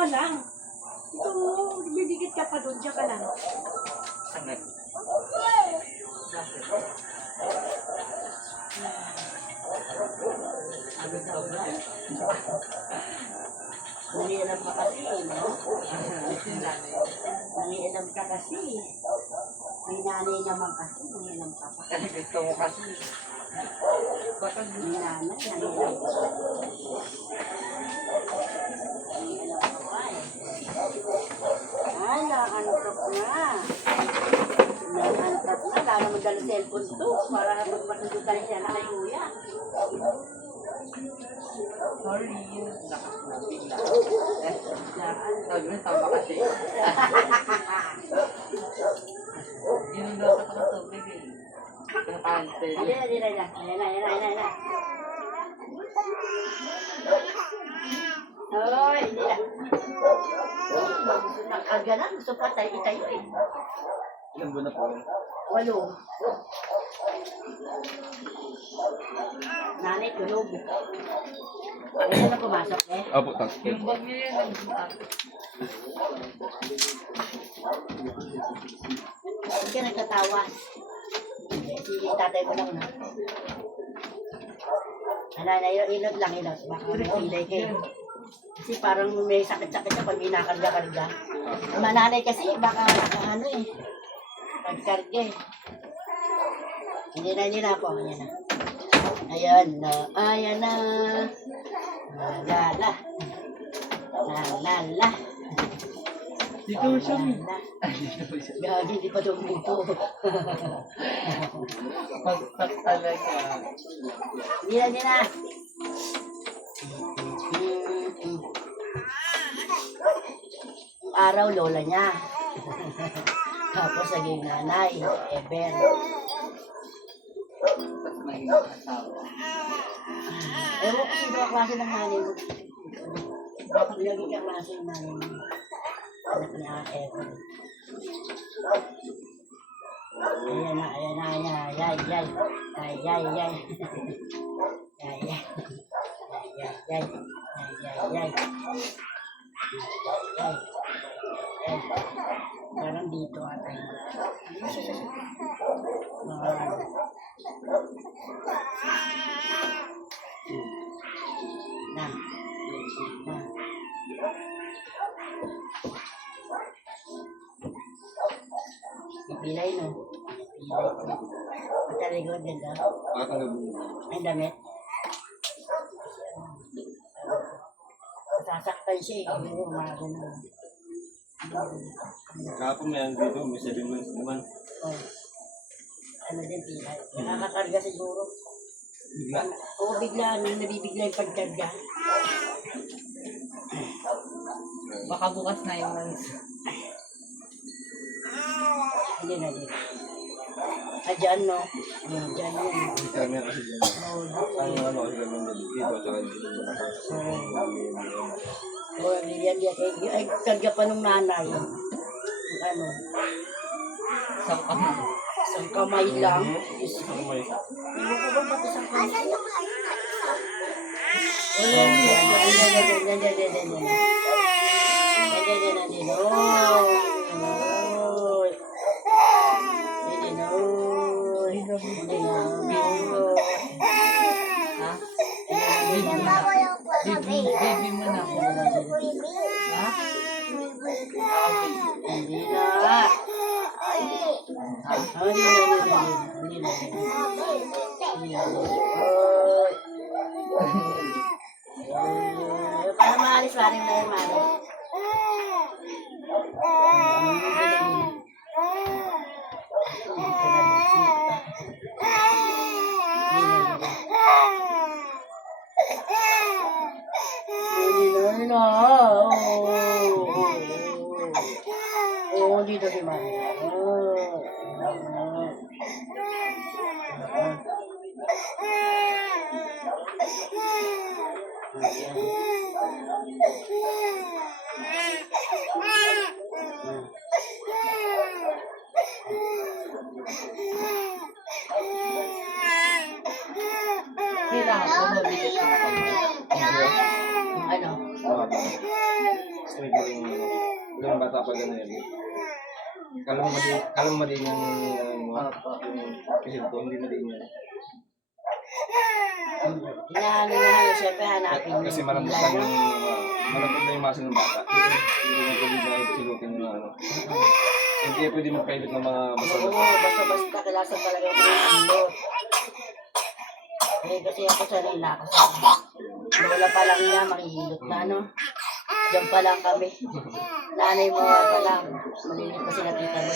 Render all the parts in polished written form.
ka lang. Ito mo, bibigit ka pa doon, diyan ka lang. Sangat. Nangialam ka kasi, no? Nangialam ka kasi. May nanay naman kasi, nangialam ka pa. Gusto mo kasi. Bakit may nanay, nangialam ka pa. Nangialam ka pa eh. Ay, nakakantok na. Nakakantok na, lalo magdala cellphone to para magpatundot tayo siya na kay kuya. Sorry. Lakas na bigla. Sabi mo, tama kasi. Yun daw ka sa tubig eh. Nakansel. Ayan na. Hoy, hindi na. Nakaga na, gusto pa tayo eh. Ilang buwan na po? 8. Nanay, tulog. Ayun na pumasok eh. Opo, thanks. Yung bag niya yan, nag-buhat. Hindi ka nagtatawa. Si tatay ko lang na. Ilot lang. Baka pilay kayo. Kasi parang may sakit-sakit na pag inakarga-karga. Ang mananay kasi baka ano eh. Pagkarga eh. Hindi na po. Ayan na. Ayan na. La. Dito siya. Gagi, di pa tumupo. Pagpak talaga. Hindi na. Araw, lola niya. Tapos naging nanay, Eber. Tapos may asawa. Ewan ko sino ang klase ng nanay mo. Bakit naging ang klase ng nanay mo? Anak ni Eber. Ayan na. Parang dito ata yun. Na. Ipilay no. Mataligod din daw. Ay damit. Sasaktan siya eh. Mga ganun. Kapag may ang dito, may 7 months naman. Oh. Ano din pilay. Nakakakarga siguro. Bigla. Oo, bigla. Nabibigla yung pagkarga. Baka bukas 9 months. Hindi na. Diyan no. Diyan yun. Kami kasi dyan. Ang ano kasi kami dito, tsaka dito. Oo, yan. Ay, karga pa nung nanay. Yung ano. Isang kamay. Isang kamay lang. May Iwan ko ba ba't isang kamay? Ha? Baby mo na. Ha? Hindi na. Para maalis pa rin na yan, Mari. Oh, dito si Mari. Kailangan ko mabigat na ako. Ano? mahaba. Tapos may galing ano. Yung bata pa gano'n yan. Kalang mali yung pisil ko, hindi mali yan. Hinahanap na, siyempre hanapin mo. Kasi malambot lang yung malambot na yung masa ng bata. Hindi mo pwede na ipisilutin yung ano. Hindi pwede magpailot ng mga Oo, basta-basta. basta-basta, kailangan talaga yung mga handot. Eh, kasi ako sanay na ako sa lola pa lang niya, makihilot na, no? Diyan pa lang kami. Nanay mo nga pa lang. Malilit pa sila tita mo.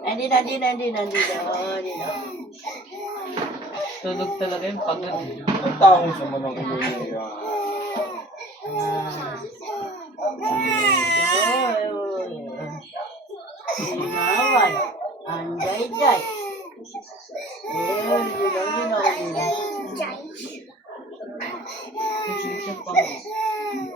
Hindi na. Tulog talaga yung pagod. Ang taong sa manang ulo niya. Sinaway. Anday-day.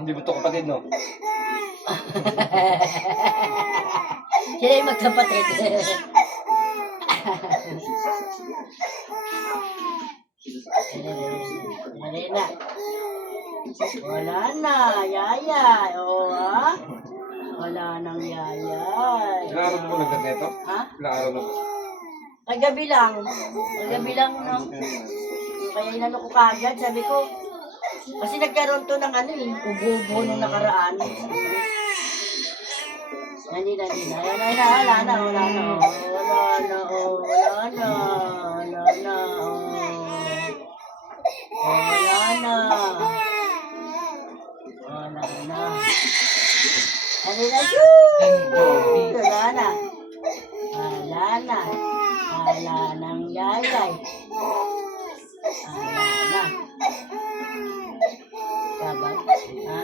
Hindi mo ito kapatid, no? Sila yung magkapatid. Marina. Wala na, yaya. Oo, ha? Wala nang yaya. Ilang araw mo nagkageto? Ha? Ilang araw na po? Kagabi lang. Kagabi lang, no? Kaya inano ko kagad, sabi ko. Kasi nagkaroon to ng ano eh, ubo-ubo nung nakaraan. Hindi na. Wala na. Wala nang yayay. Wala na. Sabag, ha?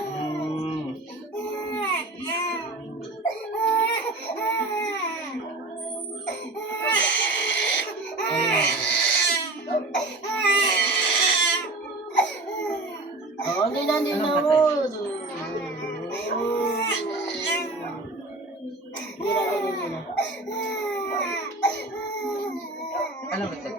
Oh, hindi na. Hindi na. Alam mo ito?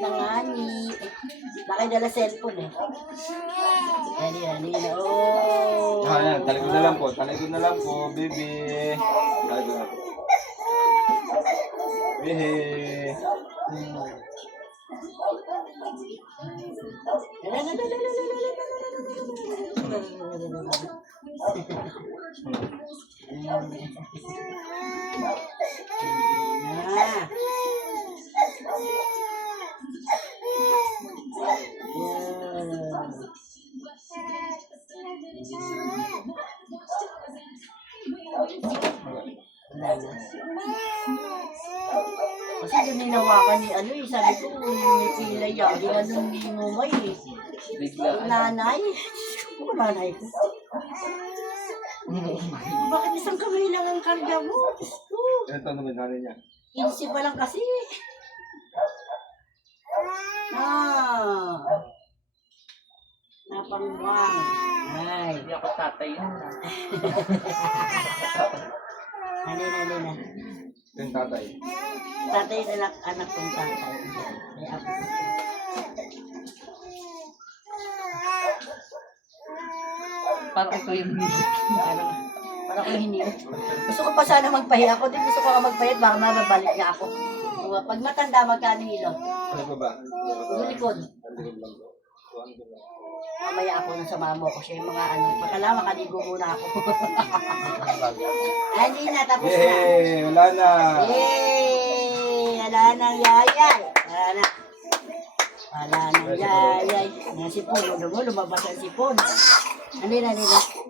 Na nga ni. Bakit dala cellphone eh? Dali na. Oh. Ayan, talikod na lang po, baby. Talikod na po. Hehe. Kasi doon hinawakan ni ano eh, sabi ko, may pila yan, ganun ni Mumay eh. Bigla. Nanay, ano nanay ko? Bakit isang kamay lang ang karga mo? Ito naman nanin niya. 15 pa lang kasi. Napangwang. Ay. Hindi ako tatay yun. Halina. Ito yung tatay. Tatay na anak kong tatay. Ay, apo ko. Parang ito yung Parang ko hinilot. Gusto ko pa sana magpahiya ako. Din gusto ko ka magpahiya, baka mababalik niya ako. Pag matanda, magkano hilo? Ano pa ba? Yung likod. Ang likod lang po. Mamaya ako nung sa mamo ko. Siya yung mga ano. Pakala, makaligo muna ako. Ay, hindi na. Tapos na. Yay! Wala na! Yay! Wala nang yayay. Wala nang yayay. Ang sipon. Lumabas ang sipon. Halina. Yay!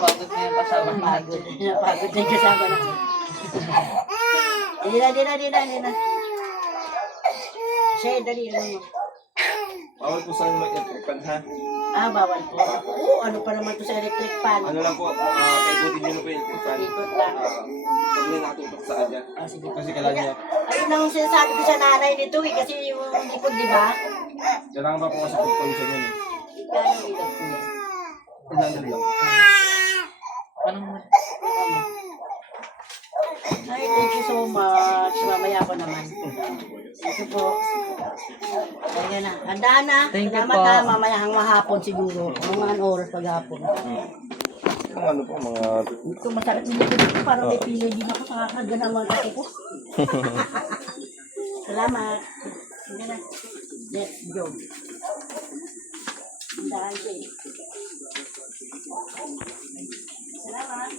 pagod na yung kasama natin. Napagod na yung kasama na. Halina. Siya, dali. Bawal po sa'yo mag-epikan, ha? Ah, bawal po. Oo, ano pa naman to sa electric fan? Ano lang po, paikutin nyo na po yung electric fan. Ikot lang. Pag may nakatutok sa kanya. Ah, sige. Kasi kailangan niya. Ayun ang sinasabi ko sa nanay nito eh, kasi yung likod, di ba? Kailangan pa po kasi pagpawisan yun. Kaya yung ilot niya. Kailangan lang. Paano mo? Ay, thank you so much. Mamaya ko naman. Thank you po. Ayan na. Handaan na. Thank you Salamat po. na. Mamaya hang mahapon siguro. Mga oras paghapon. Yung ano po, mga... Ito masarap nito dito. Parang may pilay din ako sa kakagan ng mga kasi ko. Salamat. Sige na. Let's go. Handaan siya eh. Salamat.